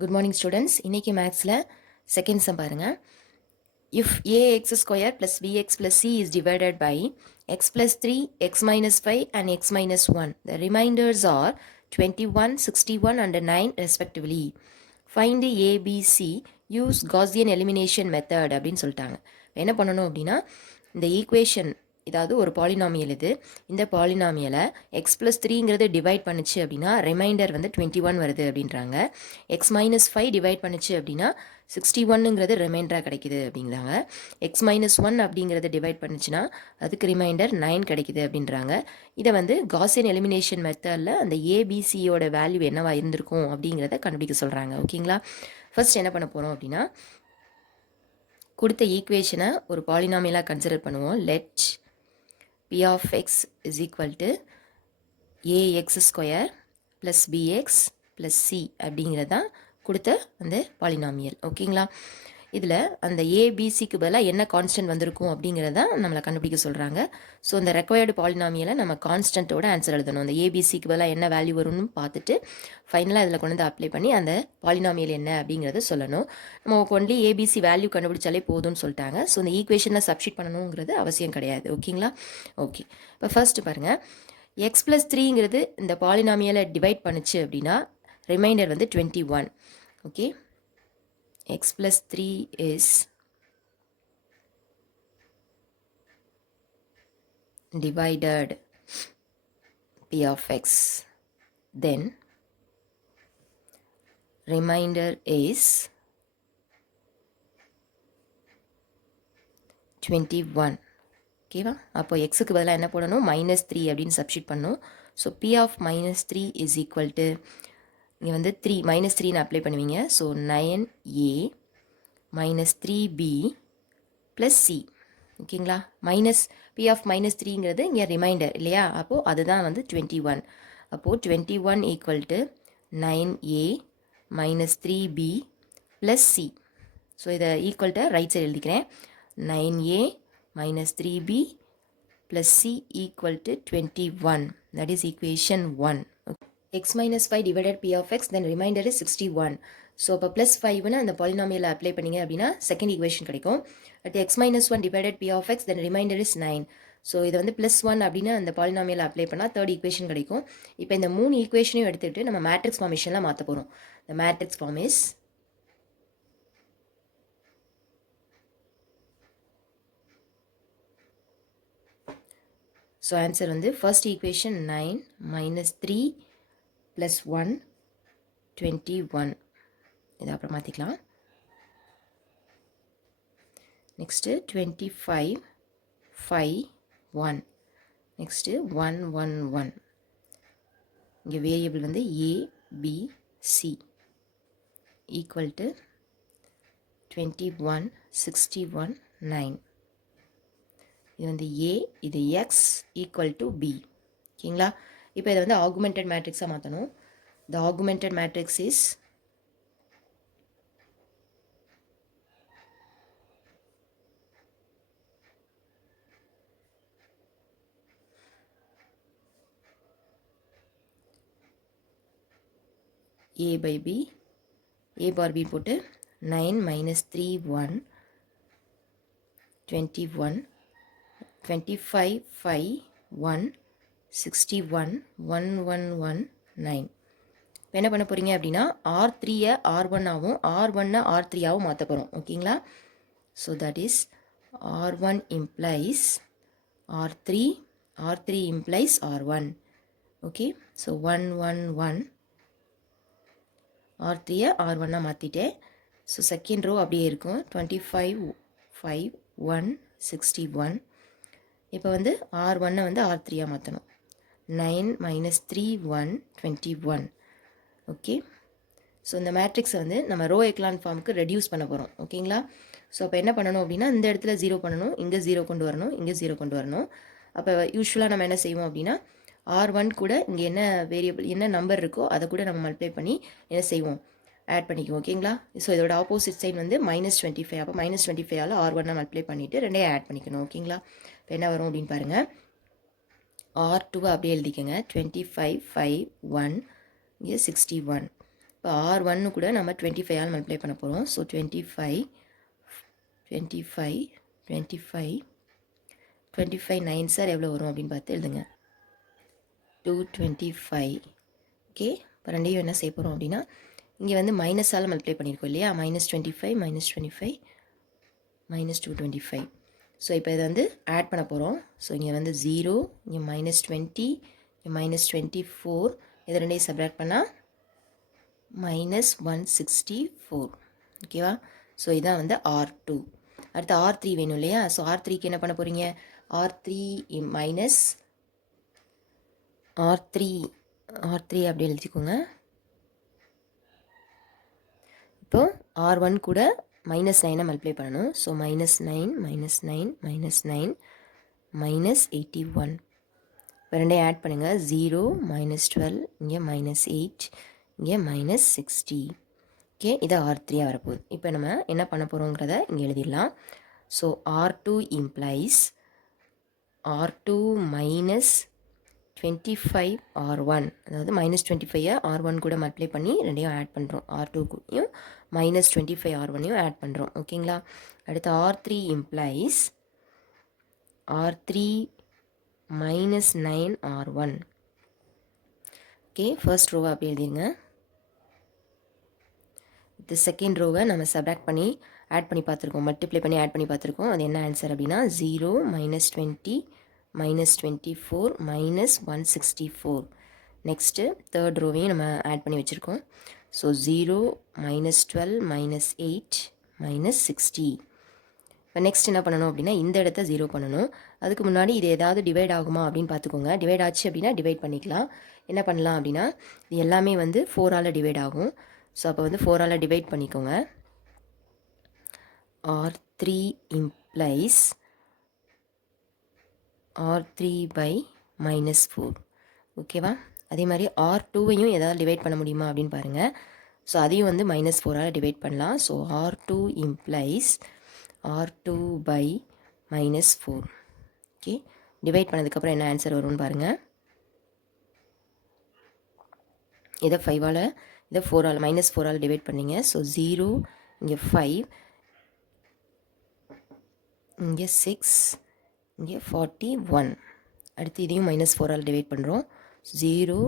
Good morning students. இன்னைக்கு மேக்ஸில் second sum பாருங்க. If ax square plus bx plus c is divided by x plus 3, x minus 5 and x minus 1. The remainders are 21, 61 and 9 respectively. Find a, b, c. Use Gaussian elimination method அப்படின்னு சொல்லிட்டாங்க. என்ன பண்ணணும் அப்படின்னா இந்த equation இதாவது ஒரு polynomial இது. இந்த பாலினாமியலை எக்ஸ் ப்ளஸ் த்ரீங்கிறது டிவைட் பண்ணுச்சு அப்படின்னா ரிமைண்டர் வந்து 21 வருது அப்படின்றாங்க. எக்ஸ் மைனஸ் 5 டிவைட் பண்ணுச்சு அப்படின்னா 61ங்கிறது ரிமைண்டராக கிடைக்குது அப்படிங்கிறாங்க. எக்ஸ் மைனஸ் 1 அப்படிங்கிறத டிவைட் பண்ணுச்சுன்னா அதுக்கு ரிமைண்டர் 9 கிடைக்குது அப்படின்றாங்க. இதை வந்து காசியன் எலிமினேஷன் மெத்தடில் அந்த ஏபிசியோட வேல்யூ என்னவா இருந்திருக்கும் அப்படிங்கிறத கண்டுபிடிக்க சொல்கிறாங்க. ஓகேங்களா? ஃபர்ஸ்ட் என்ன பண்ண போகிறோம் அப்படின்னா கொடுத்த ஈக்குவேஷனை ஒரு பாலினாமியலாக கன்சிடர் பண்ணுவோம். Let p of x is equal to ax square plus bx plus c அப்படிங்கிறது தான் கொடுத்த அந்த பாலினாமியல். ஓகேங்களா? இதில் அந்த ஏபிசிக்கு பதிலாக என்ன கான்ஸ்டன்ட் வந்திருக்கும் அப்படிங்கிறத நம்மளை கண்டுபிடிக்க சொல்கிறாங்க. ஸோ அந்த ரெக்வயர்டு பாலினாமியலை நம்ம கான்ஸ்டன்ட்டோட ஆன்சர் எழுதணும். அந்த ஏபிசிக்கு பதிலாக என்ன வேல்யூ வரும்னு பார்த்துட்டு ஃபைனலாக இதில் கொண்டு வந்து அப்ளை பண்ணி அந்த பாலினாமியல் என்ன அப்படிங்கிறத சொல்லணும். நம்ம ஒன்லி ஏபிசி வேல்யூ கண்டுபிடிச்சாலே போதும்னு சொல்லிட்டாங்க. ஸோ இந்த ஈக்குவேஷனில் சப்ஸ்டிட் பண்ணணுங்கிறது அவசியம் கிடையாது. ஓகேங்களா? ஓகே, இப்போ ஃபர்ஸ்ட் பாருங்கள். எக்ஸ் ப்ளஸ் த்ரீங்கிறது இந்த பாலினாமியலை டிவைட் பண்ணுச்சு அப்படின்னா ரிமைண்டர் வந்து 21. Okay, x plus 3 is divided p of x, then remainder is 21. ஓகேவா? அப்போ எக்ஸுக்கு பதிலாக என்ன போடணும்? -3 அப்படின்னு சப்ஸ்டிட் பண்ணணும். So p of -3 is equal to இங்கே வந்து 3 -3ன்னு அப்ளை பண்ணுவீங்க. So 9a minus 3b plus c. ஓகேங்களா? மைனஸ் p of -3ங்கிறது இங்கே ரிமைண்டர் இல்லையா? அப்போது அதுதான் வந்து 21. அப்போது 21 equal to 9a minus 3b plus c. So இதை ஈக்குவல் டு ரைட் சைடு எழுதிக்கிறேன். 9a minus 3b plus c equal to 21. That is equation 1. x minus 5 divided p of x, then remainder is 61. So இப்போ plus 5ன்னு அந்த பாலினாமியலை apply பண்ணிங்க அப்படின்னா second equation கிடைக்கும். அடுத்து X minus 1 divided p of x, then remainder is 9. So இதை வந்து plus 1 அப்படின்னு அந்த பாலினாமியலை அப்ளை பண்ணால் தேர்ட் ஈக்குவேஷன் கிடைக்கும். இப்போ இந்த 3 ஈக்குவேஷனையும் எடுத்துகிட்டு நம்ம மேட்ரிக்ஸ் ஃபார்மேஷனில் மாற்ற போகிறோம். இந்த matrix form is so answer வந்து ஃபர்ஸ்ட் ஈக்குவேஷன் 9 minus 3 plus 1 21. இதை அப்புறம் மாற்றிக்கலாம். நெக்ஸ்ட்டு 25 5 1. நெக்ஸ்ட்டு 1 1 1. இங்கே வேரியபிள் வந்து a b c equal to 21 61 9. இது வந்து a, இது x ஈக்குவல் டு b. ஓகேங்களா? இப்போ இதை வந்து ஆகுமெண்டட் மேட்ரிக்ஸாக மாற்றணும். The augmented matrix is a by b, a bar b போட்டு 9 minus 3 1 21 25 5 1 61 1 1 1 9. இப்போ என்ன பண்ண போகிறீங்க அப்படின்னா R3-ஐ R1ஆகவும் R1-ஐ R3ஆகவும் மாற்ற போகிறோம். ஓகேங்களா? So that is R1 implies R3, R3 implies R1. Okay, so 1 1 1 R3-ஐ R1-ஆக மாற்றிட்டேன். ஸோ செகண்ட் ரோ அப்படியே இருக்கும். 25 5 1 61. இப்போ வந்து R1-ஐ வந்து R3-ஆக மாற்றணும். 9 minus 3 1 21. ஓகே, ஸோ இந்த மேட்ரிக்ஸை வந்து நம்ம ரோ எக்லான் ஃபார்முக்கு ரெடியூஸ் பண்ண போகிறோம். ஓகேங்களா? ஸோ அப்போ என்ன பண்ணணும் அப்படின்னா இந்த இடத்துல 0 பண்ணணும், இங்கே 0 கொண்டு வரணும், இங்கே 0 கொண்டு வரணும். அப்போ யூஸ்வலாக நம்ம என்ன செய்வோம் அப்படின்னா R1 கூட இங்கே என்ன வேரியபிள் என்ன நம்பர் இருக்கோ அதை கூட நம்ம மல்டிப்ளை பண்ணி என்ன செய்வோம்? ஆட் பண்ணிக்குவோம். ஓகேங்களா? ஸோ இதோட ஆப்போசிட் சைட் வந்து -25. அப்போ -25ஆல் R1-ஐ மல்டிப்ளை பண்ணிவிட்டு ரெண்டையும் ஆட் பண்ணிக்கணும். ஓகேங்களா? இப்போ என்ன வரும் அப்படின்னு பாருங்கள். R2 அப்படியே எழுதிக்கங்க. 25 5 1 இங்கே 61. இப்போ R1 கூட நம்ம 25 ஆல் மல்டிப்ளை பண்ண போகிறோம். ஸோ 25 9 சார் எவ்வளோ வரும் அப்படின்னு பார்த்து எழுதுங்க. 225. ஓகே, இப்போ ரெண்டையும் என்ன செய்ய போகிறோம் அப்படின்னா, இங்கே வந்து மைனஸால் மல்டிப்ளை பண்ணியிருக்கோம் இல்லையா, -25 -225. ஸோ இப்போ இதை வந்து ஆட் பண்ண போகிறோம். ஸோ இங்கே வந்து 0, இங்கே -20, இங்கே -24, இதை ரெண்டையும் சப்ராக்ட் பண்ணால் -164. ஓகேவா? ஸோ இதான் வந்து R2. அடுத்து R3 வேணும் இல்லையா? ஸோ R3க்கு என்ன பண்ண போகிறீங்க? R3 அப்படி எழுதிக்கோங்க. இப்போ R1 கூட -9 மல்டிப்ளை பண்ணணும். ஸோ -9 -81. இப்போ ரெண்டையும் ஆட் பண்ணுங்கள். 0 -12, இங்கே -8, இங்கே -60. ஓகே, இது R3 வரப்போகுது. இப்போ நம்ம என்ன பண்ண போகிறோங்கிறத இங்கே எழுதிடலாம். So R2 implies R2 -25 R1, அதாவது -25 R1 கூட மல்டிப்ளை பண்ணி ரெண்டையும் ஆட் பண்ணுறோம். R2க்கும் -25 R1ஐயும் ஆட் பண்ணுறோம். ஓகேங்களா? அடுத்து R3 implies R3 -9 R1. Okay, first ரோவை அப்படி எழுதிருங்க. இது செகண்ட் ரோவை நம்ம சப்ராக்ட் பண்ணி ஆட் பண்ணி பார்த்துருக்கோம், மல்டிப்ளை பண்ணி ஆட் பண்ணி பார்த்துருக்கோம். அது என்ன ஆன்சர் அப்படின்னா 0 -20 -24 -164. நெக்ஸ்ட்டு தேர்ட் ரோவையும் நம்ம ஆட் பண்ணி வச்சுருக்கோம். ஸோ 0 -12 -8 -60. இப்போ நெக்ஸ்ட் என்ன பண்ணணும் அப்படின்னா, இந்த இடத்த 0 பண்ணணும். அதுக்கு முன்னாடி இது ஏதாவது டிவைட் ஆகுமா அப்படின்னு பார்த்துக்கோங்க. டிவைட் ஆச்சு அப்படின்னா டிவைட் பண்ணிக்கலாம். என்ன பண்ணலாம் அப்படின்னா, இது எல்லாமே வந்து 4ஆல் டிவைட் ஆகும். ஸோ அப்போ வந்து 4ஆல் டிவைட் பண்ணிக்கோங்க. R3 implies R3 by -4. ஓகேவா? அதே மாதிரி R2வையும் ஏதாவது டிவைட் பண்ண முடியுமா அப்படின்னு பாருங்கள். ஸோ அதையும் வந்து -4ஆல் டிவைட் பண்ணலாம். So R2 implies R2 by -4. Okay, divide பண்ணதுக்கப்புறம் என்ன ஆன்சர் வரும்னு பாருங்கள். இதை 5ஆல், இதை 4ஆல் -4ஆல் டிவைட் பண்ணிங்க. ஸோ 0, இங்கே 5, இங்கே 6, இங்கே 41. அடுத்து இதையும் -4ஆல் டிவைட் பண்ணுறோம். 0,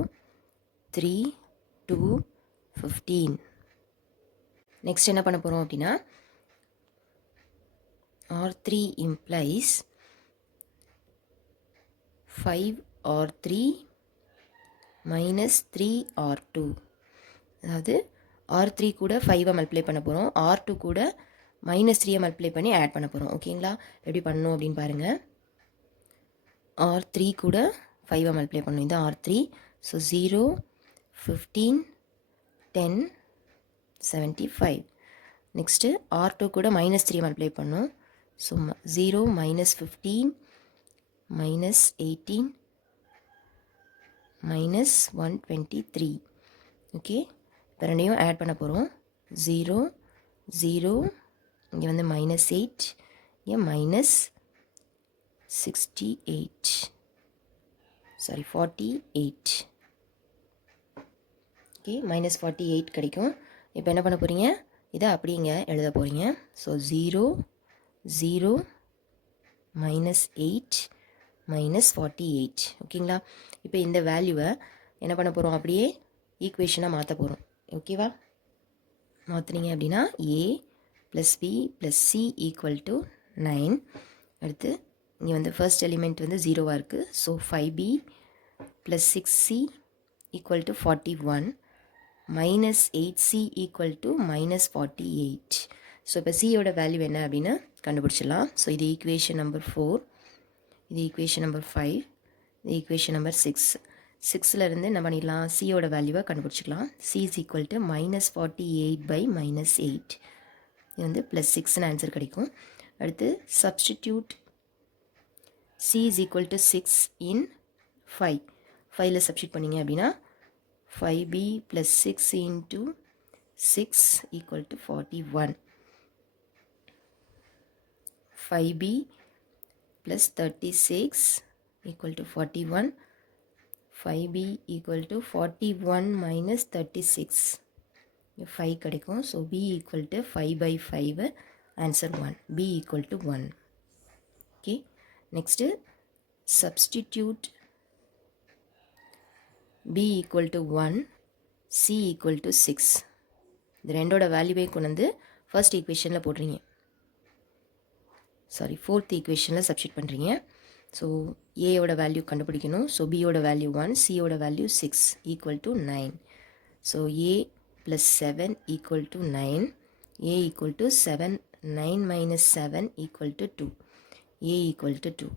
3, 2, 15. நெக்ஸ்ட் என்ன பண்ண போகிறோம் அப்படின்னா, R3 implies 5R3 -3R2. அதாவது R3 கூட 5 மல்டிப்ளை பண்ண போகிறோம். R2 கூட -3 மல்டிப்ளை பண்ணி ஆட் பண்ண போகிறோம். ஓகேங்களா? எப்படி பண்ணணும் அப்படின்னு பாருங்கள். R3 கூட 5 மல்டிப்ளை பண்ணணும். இது R3. ஸோ 0, 15, 10, 75. நெக்ஸ்ட்டு R2 கூட -3 மல்டிப்ளை பண்ணணும். ஸோ 0 -15 -18 -123. ஓகே, இப்போ ரெண்டையும் ஆட் பண்ண போகிறோம். 0, 0, இங்கே வந்து -8, இங்கே -68, சாரி 48. ஓகே, -48 கிடைக்கும். இப்போ என்ன பண்ண போகிறீங்க, இதை அப்படிங்க எழுத போகிறீங்க. ஸோ 0, 0, -8 -48. ஓகேங்களா? இப்போ இந்த வேல்யூவை என்ன பண்ண போகிறோம், அப்படியே ஈக்குவேஷனாக மாற்ற போகிறோம். ஓகேவா? மாற்றுனீங்க அப்படின்னா A + B + C = 9. அடுத்து இங்கே வந்து ஃபர்ஸ்ட் எலிமெண்ட் வந்து 0வாக இருக்குது. So 5B + 6C = 41 -8C = -48. So இப்போ சியோட வேல்யூ என்ன அப்படின்னு கண்டுபிடிச்சிடலாம். ஸோ இது ஈக்குவேஷன் நம்பர் 4, இது ஈக்குவேஷன் நம்பர் 5, இது ஈக்குவேஷன் நம்பர் 6. 6லேருந்து என்ன பண்ணிடலாம், சியோட வேல்யூவை கண்டுபிடிச்சிக்கலாம். C = -48 by -8. இது வந்து +6ன்னு ஆன்சர் கிடைக்கும். அடுத்து சப்ஸ்டிடியூட் C = 6 in 5. 5ல் சப்ஸ்டியூட் பண்ணிங்க அப்படின்னா 5B + 6 into 6 = 41. 5B + 36 = 41. 5B = 41 - 36. 5 கிடைக்கும். So b equal to 5/5, answer 1. b equal to 1. Okay, next substitute b equal to 1, c equal to 6. இது ரெண்டோட வேல்யூவை கொண்டு வந்து ஃபர்ஸ்ட் ஈக்குவேஷனில் போடுறீங்க, சாரி ஃபோர்த் ஈக்குவேஷனில் சப்ஸ்டிட் பண்ணுறீங்க. ஸோ ஏயோட வேல்யூ கண்டுபிடிக்கணும். ஸோ பியோட வேல்யூ 1, சியோட value 6 equal to 9. So a plus 7 equal to 9. a equal to 7, 9 minus 7 equal to 2. a equal to 2.